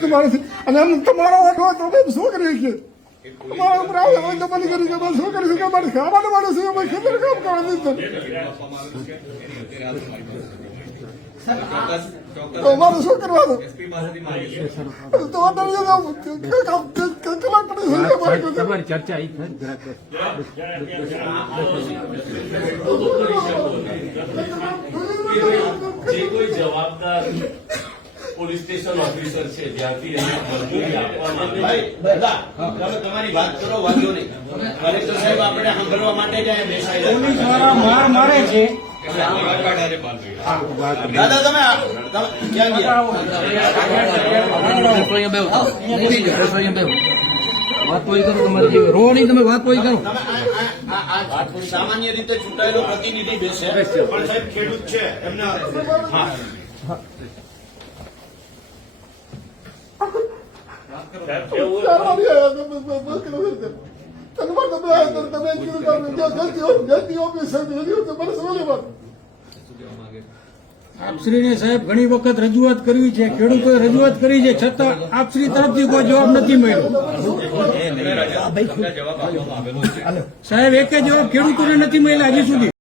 તમારે? અને એમ તમારો ઓઠો હોય શું કરી શકીએ? તમારા ઉપર આવે હોય તો બંધ કરી કે શું કરી શકે? ખાવાનું અમે ખેતર કામ કરવા તો અમારે શું કરવાનું? તો. તમારી ચર્ચા જે કોઈ જવાબદાર પોલીસ સ્ટેશન ઓફિસર છે જ્યાંથી એને મંજૂરી આપવામાં ભાઈ તમે તમારી વાત કરો વાંધો નહીં. કલેક્ટર સાહેબ આપણે સાંભળવા માટે જ પોલીસવાળા માર મારે છે. દાદા તમે ક્યાં વાત કોઈ કરો તમારે જે તમે વાત કોઈ કરો. તમે આ- આ- આ- આ સામાન્ય રીતે ચૂંટાયેલો પ્રતિનિધિ બેસે. પણ સાહેબ ખેડૂત છે એમના હા ચારવાની આવ્યા તમે બસ બસ કરો છો. તને પણ તમે આવ્યા તો તમે એમ કીધું કે અમે જ્યાં જલ્દી ઓફ- જલ્દી ઓફિસ છે, જલ્દી ઓફિસ મને સમજ વાત. આપશ્રીને સાહેબ ઘણી વખત રજૂઆત કરવી છે ખેડૂતોએ રજૂઆત કરી છે છતાં આપશ્રી તરફથી કોઈ જવાબ નથી મળ્યો. સાહેબ એક જવાબ ખેડૂતોને નથી મળ્યા હજી સુધી.